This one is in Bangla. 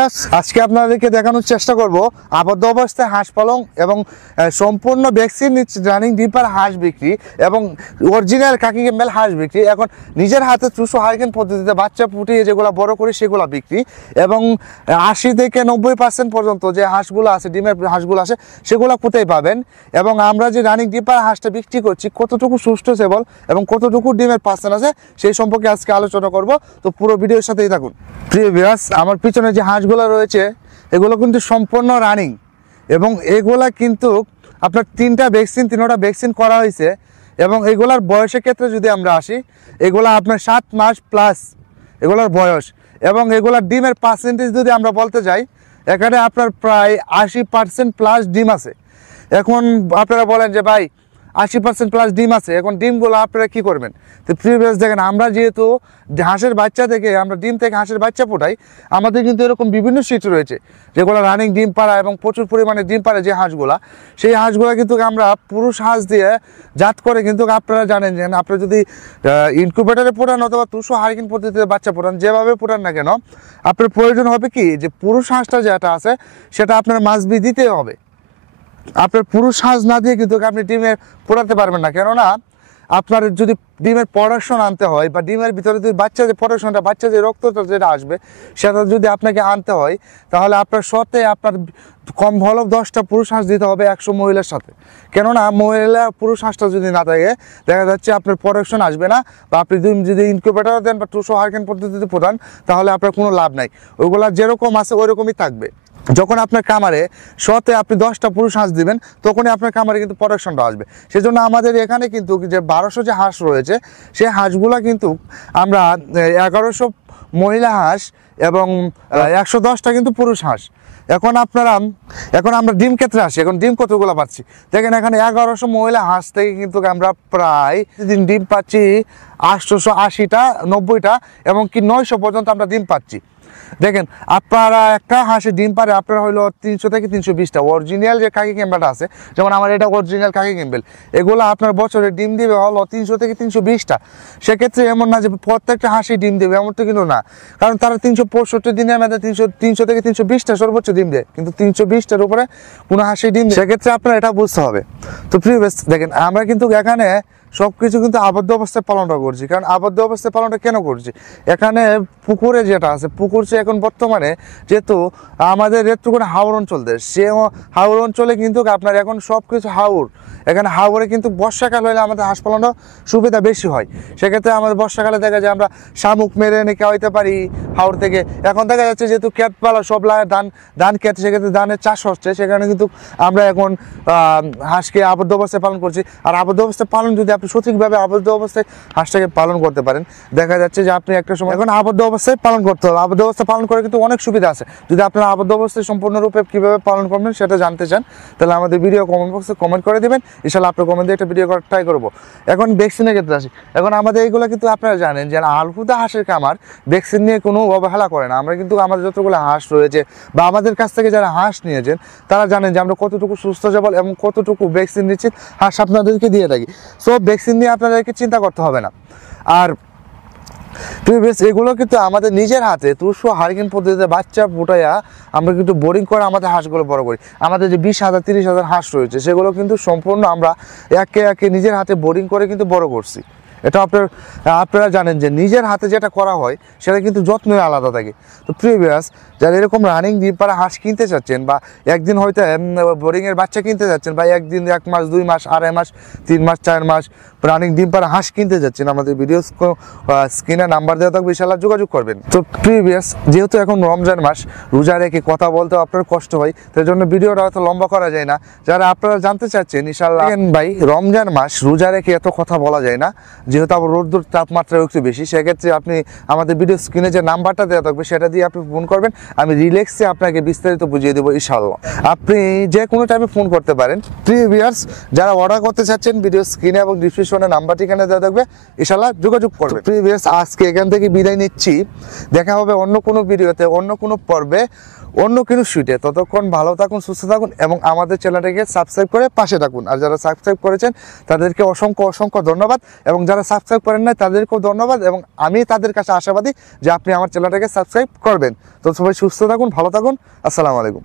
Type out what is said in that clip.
ভিউয়ার্স, আজকে আপনাদেরকে দেখানোর চেষ্টা করব আবদ্ধ অবস্থায় হাঁস পালন এবং সম্পূর্ণ ভ্যাকসিন রানিং ডিপার হাঁস বিক্রি এবং অরিজিনাল কাকি ক্যাম্বেল হাঁস বিক্রি। এখন নিজের হাতে 200 হারিকেন পদ্ধতিতে বাচ্চা ফুটিয়ে যেগুলো বড় করি সেগুলো বিক্রি এবং 80 থেকে 90% পর্যন্ত যে হাঁসগুলো আছে, ডিমের হাঁসগুলো আছে, সেগুলো কোথায় পাবেন এবং আমরা যে রানিং ডিপার হাঁসটা বিক্রি করছি কতটুকু সুস্থ সবল এবং কতটুকু ডিমের পার্সেন্ট আছে সেই সম্পর্কে আজকে আলোচনা করব। তো পুরো ভিডিওর সাথেই থাকুন। প্রিয় ভিউয়ার্স, আমার পিছনে যে হাঁসগুলো রয়েছে এগুলো কিন্তু সম্পূর্ণ রানিং এবং এগুলা কিন্তু আপনার তিনটা ভ্যাকসিন করা হয়েছে এবং এগুলার বয়সের ক্ষেত্রে যদি আমরা আসি, এগুলা আপনার 7 মাস প্লাস এগুলার বয়স এবং এগুলার ডিমের পার্সেন্টেজ যদি আমরা বলতে যাই, এখানে আপনার প্রায় 80% প্লাস ডিম আছে। এখন আপনারা বলেন যে ভাই 80% প্লাস ডিম আছে, এখন ডিমগুলো আপনারা কি করবেন? তো প্রিভিয়াস দেখেন, আমরা যেহেতু হাঁসের বাচ্চা থেকে আমরা ডিম থেকে হাঁসের বাচ্চা ফোটাই, আমাদের কিন্তু এরকম বিভিন্ন সিট রয়েছে যেগুলো রানিং ডিম পাড়া এবং প্রচুর পরিমাণে ডিম পাড়ে যে হাঁসগুলা, সেই হাঁসগুলা কিন্তু আমরা পুরুষ হাঁস দিয়ে জাত করে কিন্তু আপনারা জানেন যে আপনি যদি ইনকিউবেটরে ফোটান অথবা 200 হারিকেন পদ্ধতিতে বাচ্চা ফোটান, যেভাবে ফোটান না কেন, আপনার প্রয়োজন হবে কি যে পুরুষ হাঁসটা যেটা আছে সেটা আপনার মাছবি দিতে হবে। আপনার পুরুষ হাঁস না দিয়ে কিন্তু আপনি ডিমে ফোটাতে পারবেন না, কেননা আপনার যদি ডিমের প্রোডাকশন আনতে হয় বা ডিমের ভিতরে যদি বাচ্চা যে প্রোডাকশনটা, বাচ্চা যে রক্তটা যেটা আসবে সেটা যদি আপনাকে আনতে হয়, তাহলে আপনার সাথে আপনার কম হলেও 10টা পুরুষ হাঁস দিতে হবে 100 মহিলার সাথে। কেননা মহিলা পুরুষ হাঁসটা যদি না থাকে, দেখা যাচ্ছে আপনার প্রোডাকশন আসবে না, বা আপনি যদি ইনকিউবেটর দেন বা 200 হারিকেন পদ্ধতিতে প্রদান, তাহলে আপনার কোনো লাভ নাই। ওইগুলা যেরকম আছে ওইরকমই থাকবে। যখন আপনার কামারে শতে আপনি 10টা পুরুষ হাঁস দিবেন, তখনই আপনার কামারে কিন্তু প্রোডাকশনটা আসবে। সেজন্য আমাদের এখানে কিন্তু যে 1200 যে হাঁস রয়েছে, সেই হাঁসগুলা কিন্তু আমরা 1100 মহিলা হাঁস এবং 110টা কিন্তু পুরুষ হাঁস। এখন আমরা ডিম ক্ষেত্রে আসি। এখন ডিম কতগুলো পাচ্ছি দেখেন, এখানে 1100 মহিলা হাঁস থেকে কিন্তু আমরা প্রায় ডিম পাচ্ছি 880টা, 90টা এবং কি 900 পর্যন্ত আমরা ডিম পাচ্ছি। দেখেন, আপনারা একটা হাঁসে ডিম পারে আপনারা হলো 300 থেকে 320টা। অরিজিনাল যে কাকি ক্যাম্বেলটা আছে, যেমন আমার এটা অরিজিনাল কাকি ক্যাম্বেল, এগুলো আপনার বছরে ডিম দিবে হলো 300 থেকে 320টা। সেক্ষেত্রে এমন না যে প্রত্যেকটা হাঁসি ডিম দেবে, এমনটা কিন্তু না, কারণ তারা 365 দিনের মধ্যে 300 থেকে 320টা সর্বোচ্চ ডিম দেয়, কিন্তু 320টার উপরে কোনো হাঁসি ডিম দেয়। সেক্ষেত্রে আপনার এটা বুঝতে হবে। তো প্রিভিয়াস দেখেন, আমরা কিন্তু এখানে সবকিছু কিন্তু আবদ্ধ অবস্থায় পালনটা করছি। কারণ আবদ্ধ অবস্থায় পালনটা কেন করছি, এখানে পুকুরে যেটা আছে, পুকুর এখন বর্তমানে যেহেতু আমাদের একটুখানি হাওর অঞ্চল দেশ, সে হাওর অঞ্চলে কিন্তু আপনার এখন সব কিছু হাওর, এখানে হাওরে কিন্তু বর্ষাকাল হলে আমাদের হাঁস পালনটা সুবিধা বেশি হয়। সেক্ষেত্রে আমাদের বর্ষাকালে দেখা যায় আমরা শামুক মেরে এনে খাওয়াইতে পারি হাওর থেকে। এখন দেখা যাচ্ছে যেহেতু ক্ষেত পালা সব লাগে ধান ক্ষেত, সেক্ষেত্রে ধানের চাষ হচ্ছে, সেখানে কিন্তু আমরা এখন হাঁসকে আবদ্ধ অবস্থায় পালন করছি। আর আবদ্ধ অবস্থায় পালন যদি আপনি সঠিকভাবে আবদ্ধ অবস্থায় হাঁসটাকে পালন করতে পারেন, দেখা যাচ্ছে যে আপনি একটা সময় এখন আবদ্ধ অবস্থায় পালন করতে হবে। আবদ্ধ অবস্থায় পালন করে কিন্তু অনেক সুবিধা আছে। যদি আপনারা আবদ্ধ অবস্থায় সম্পূর্ণরূপে কীভাবে পালন করবেন সেটা জানতে চান, তাহলে আমাদের ভিডিও কমেন্ট বক্সে কমেন্ট করে দেবেন, ইনশাআল্লাহ আপনার কমেন্ট দিয়ে একটা ভিডিও করার ট্রাই করবো। এখন ভ্যাকসিনের ক্ষেত্রে আসি। এখন আমাদের এইগুলো কিন্তু আপনারা জানেন যে আলফুদা হাঁসের খামার ভ্যাকসিন নিয়ে কোনো অবহেলা করে না। আমরা কিন্তু আমাদের যতগুলো হাঁস রয়েছে বা আমাদের কাছ থেকে যারা হাঁস নিয়েছেন, তারা জানেন যে আমরা কতটুকু সুস্থ সবল এবং কতটুকু ভ্যাকসিন নিচ্ছি হাঁস আপনাদেরকে দিয়ে থাকি। সো ভ্যাকসিন নিয়ে আপনাদেরকে চিন্তা করতে হবে না। আর এগুলো কিন্তু আমাদের নিজের হাতে 200 হারিকেন পদ্ধতিতে বাচ্চা ফুটাইয়া আমরা কিন্তু বোরিং করে আমাদের হাঁসগুলো বড় করি। আমাদের যে 20,000 30,000 হাঁস রয়েছে, সেগুলো কিন্তু সম্পূর্ণ আমরা একে একে নিজের হাতে বোরিং করে কিন্তু বড় করছি। এটা আপনারা জানেন যে নিজের হাতে যেটা করা হয় সেটা কিন্তু যত্নই আলাদা থাকে। তো প্রিভিয়াস যারা এরকম রানিং ডিম পাড়া হাঁস কিনতে চাচ্ছেন, বা একদিন হয়তো বোরিংয়ের বাচ্চা কিনতে যাচ্ছেন, বা একদিন 1 মাস 2 মাস 2.5 মাস 3 মাস 4 মাস রানিং ডিম পাড়া হাঁস কিনতে যাচ্ছেন, আমাদের ভিডিও স্ক্রিনে নাম্বার দেওয়া থাকবে, ইনশাআল্লাহ যোগাযোগ করবেন। তো প্রিভিয়াস যেহেতু এখন রমজান মাস, রোজা রেখে কথা বলতে আপনার কষ্ট হয়, তাই জন্য ভিডিওটা হয়তো লম্বা করা যায় না। যারা আপনারা জানতে চাচ্ছেন, ইনশাআল্লাহ ভাই রমজান মাস রোজা রেখে এত কথা বলা যায় না, যেহেতু আবার রোদ্দুর তাপমাত্রা একটু বেশি। সেক্ষেত্রে আপনি আমাদের ভিডিও স্ক্রিনে যে নাম্বারটা দেওয়া থাকবে সেটা দিয়ে আপনি ফোন করবেন, আমি রিল্যাক্সে আপনাকে বিস্তারিত বুঝিয়ে দেবো ইনশাআল্লাহ। আপনি যে কোনো টাইমে ফোন করতে পারেন। প্রিয় ভিউয়ার্স, যারা অর্ডার করতে চাচ্ছেন, ভিডিও স্ক্রিনে এবং ডিসক্রিপশনে নাম্বারটি এখানে দেওয়া থাকবে, ইনশাআল্লাহ যোগাযোগ করবেন। প্রিয় ভিউয়ার্স, আজকে এখান থেকে বিদায় নিচ্ছি। দেখা হবে অন্য কোনো ভিডিওতে, অন্য কোনো পর্বে। অন্য কোনো শুটে। ততক্ষণ ভালো থাকুন, সুস্থ থাকুন এবং আমাদের চ্যানেলটাকে সাবস্ক্রাইব করে পাশে থাকুন। আর যারা সাবস্ক্রাইব করেছেন তাদেরকে অসংখ্য অসংখ্য ধন্যবাদ, এবং যারা সাবস্ক্রাইব করেন নাই তাদেরকেও ধন্যবাদ, এবং আমি তাদের কাছে আশাবাদী যে আপনি আমার চ্যানেলটাকে সাবস্ক্রাইব করবেন। তো সবাই সুস্থ থাকুন, ভালো থাকুন, আসসালামু আলাইকুম।